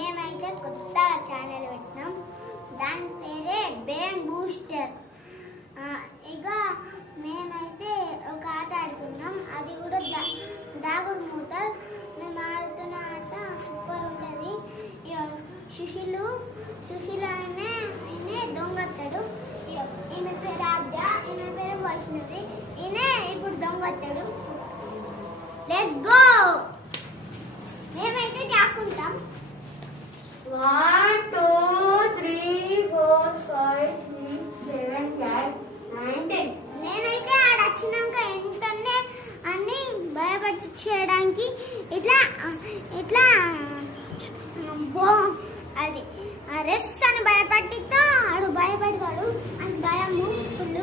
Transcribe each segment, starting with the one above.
మేమైతే కొత్త ఛానల్ పెట్టినాం. దాని పేరే బేన్ బూస్టర్. ఇక మేమైతే ఒక ఆట ఆడుతున్నాం, అది కూడా దాగుడు మూతలు. మేము ఆడుతున్న ఆట సూపర్ ఉంటుంది. సుశీల అనే దొంగతాడు. ఈమె పేరు ఆద్య, ఈమె పేరు వైష్ణవి. ఈయన ఇప్పుడు దొంగతాడు. Let's go. మేమైతే దాక్కుంటాం. 1 2 3 4 5 6 7 8 9 10. నేనైతే ఆడొచ్చినాక వెంటనే అన్ని భయపట్టించేయడానికి ఇట్లా అది రెస్ అని భయపట్టితో ఆడు భయపడతాడు అని భయము ఫుల్.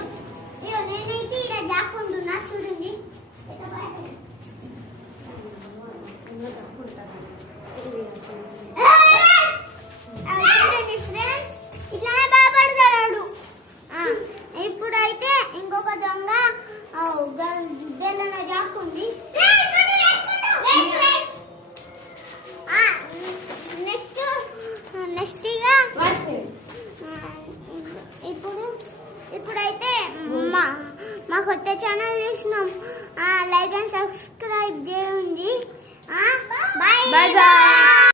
ఇక నేనైతే ఇలా దాక్కుంటున్నా చూడండి. ఇట్లానే భయపడతాడు. ఇప్పుడైతే ఇంకొక దొంగ గుడ్డెలను జాక్కుంది. నెక్స్ట్గా ఇప్పుడైతే మా కొత్త ఛానల్ చేసినాం. లైక్ అండ్ సబ్స్క్రైబ్ చేయండి. Bye bye.